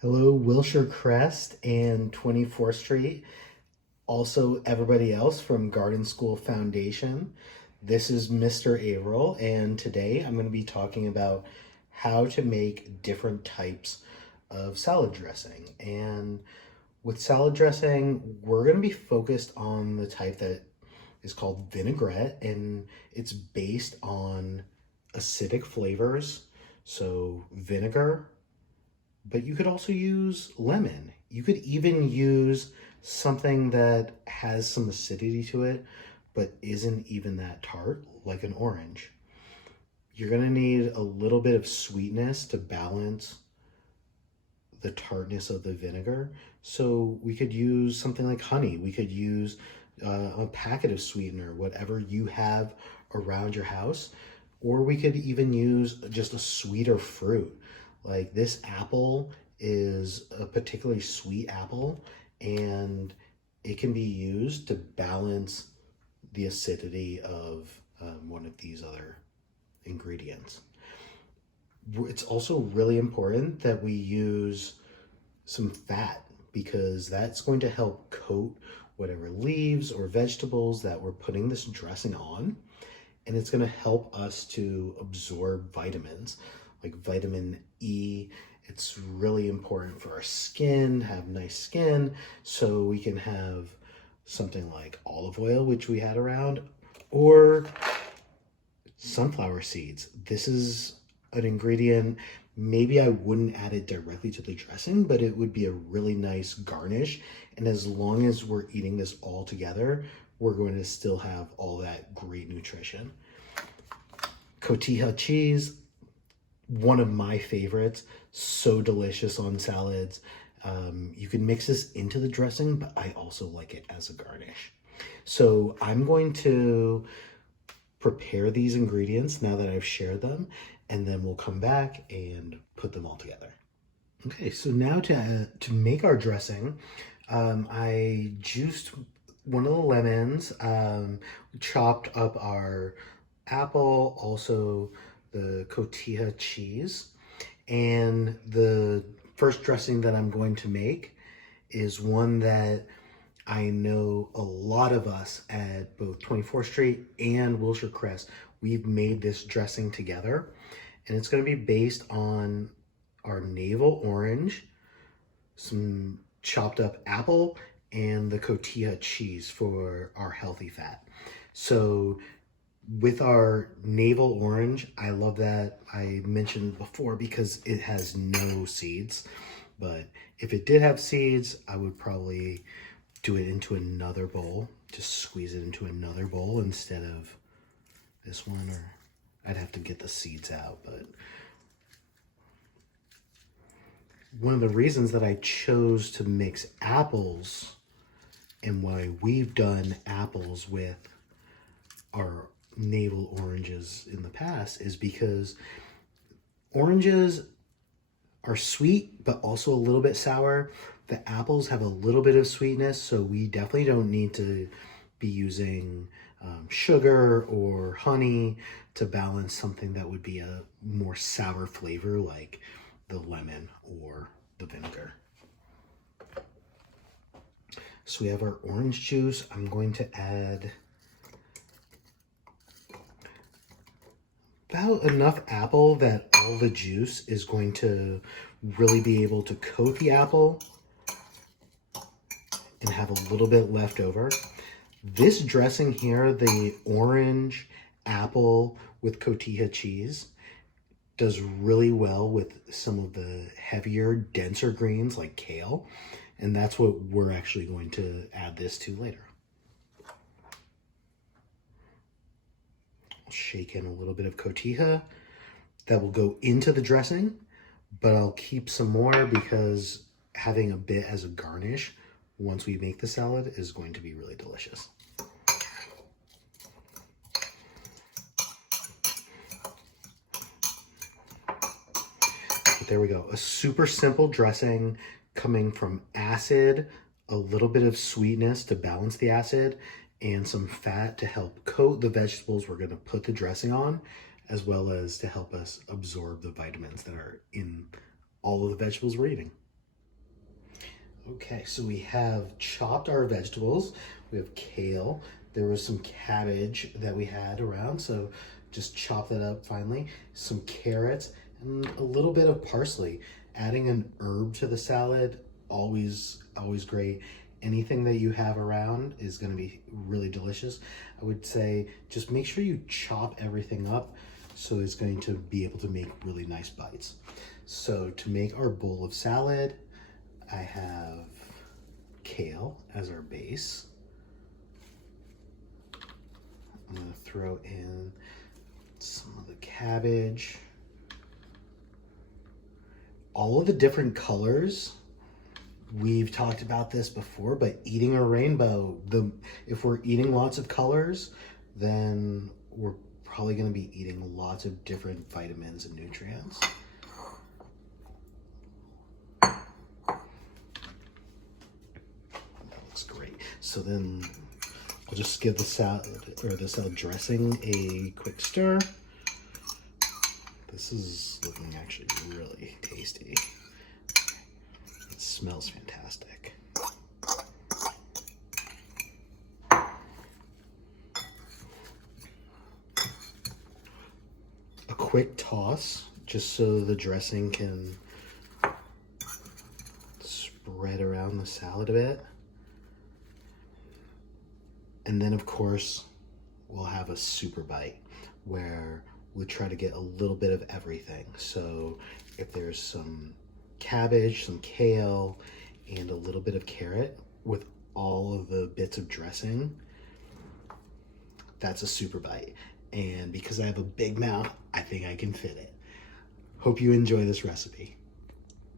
Hello, Wilshire Crest and 24th Street. Also, everybody else from Garden School Foundation. This is Mr. Averill, and today I'm going to be talking about how to make different types of salad dressing. And with salad dressing, we're going to be focused on the type that is called vinaigrette, and it's based on acidic flavors. So, vinegar, but you could also use lemon. You could even use something that has some acidity to it, but isn't even that tart, like an orange. You're gonna need a little bit of sweetness to balance the tartness of the vinegar. So we could use something like honey. We could use a packet of sweetener, whatever you have around your house. Or we could even use just a sweeter fruit. Like this apple is a particularly sweet apple, and it can be used to balance the acidity of one of these other ingredients. It's also really important that we use some fat because that's going to help coat whatever leaves or vegetables that we're putting this dressing on. And it's going to help us to absorb vitamins like vitamin E. It's really important for our skin, to have nice skin, so we can have something like olive oil, which we had around, or sunflower seeds. This is an ingredient, maybe I wouldn't add it directly to the dressing, but it would be a really nice garnish. And as long as we're eating this all together, we're going to still have all that great nutrition. Cotija cheese, one of my favorites, so delicious on salads. You can mix this into the dressing, but I also like it as a garnish. So I'm going to prepare these ingredients now that I've shared them, and then we'll come back and put them all together. Okay, so now to make our dressing, I juiced one of the lemons, chopped up our apple, also the cotija cheese, and the first dressing that I'm going to make is one that I know a lot of us at both 24th Street and Wilshire Crest, we've made this dressing together, and it's going to be based on our navel orange, some chopped up apple, and the cotija cheese for our healthy fat. So with our navel orange, I love that I mentioned before because it has no seeds. But if it did have seeds, I would probably do it into another bowl. Just squeeze it into another bowl instead of this one, or I'd have to get the seeds out. But one of the reasons that I chose to mix apples and why we've done apples with our navel oranges in the past is because oranges are sweet but also a little bit sour. The apples have a little bit of sweetness, so we definitely don't need to be using sugar or honey to balance something that would be a more sour flavor like the lemon or the vinegar. So we have our orange juice. I'm going to add about enough apple that all the juice is going to really be able to coat the apple and have a little bit left over. This dressing here, the orange apple with cotija cheese, does really well with some of the heavier, denser greens like kale, and that's what we're actually going to add this to later. I'll shake in a little bit of cotija that will go into the dressing, but I'll keep some more because having a bit as a garnish once we make the salad is going to be really delicious. But there we go, a super simple dressing coming from acid, a little bit of sweetness to balance the acid, and some fat to help coat the vegetables we're going to put the dressing on, as well as to help us absorb the vitamins that are in all of the vegetables we're eating. Okay, so we have chopped our vegetables. We have kale. There was some cabbage that we had around, so just chop that up finely. Some carrots and a little bit of parsley. Adding an herb to the salad, always great. Anything that you have around is going to be really delicious. I would say just make sure you chop everything up so it's going to be able to make really nice bites. So to make our bowl of salad, I have kale as our base. I'm going to throw in some of the cabbage. All of the different colors, we've talked about this before, but eating a rainbow, if we're eating lots of colors, then we're probably going to be eating lots of different vitamins and nutrients. Great. So then I'll just give the salad dressing a quick stir. This is looking actually really tasty. It smells fantastic. A quick toss just so the dressing can spread around the salad a bit. And then, of course, we'll have a super bite where we try to get a little bit of everything. So if there's some cabbage, some kale, and a little bit of carrot with all of the bits of dressing, that's a super bite. And because I have a big mouth, I think I can fit it. Hope you enjoy this recipe.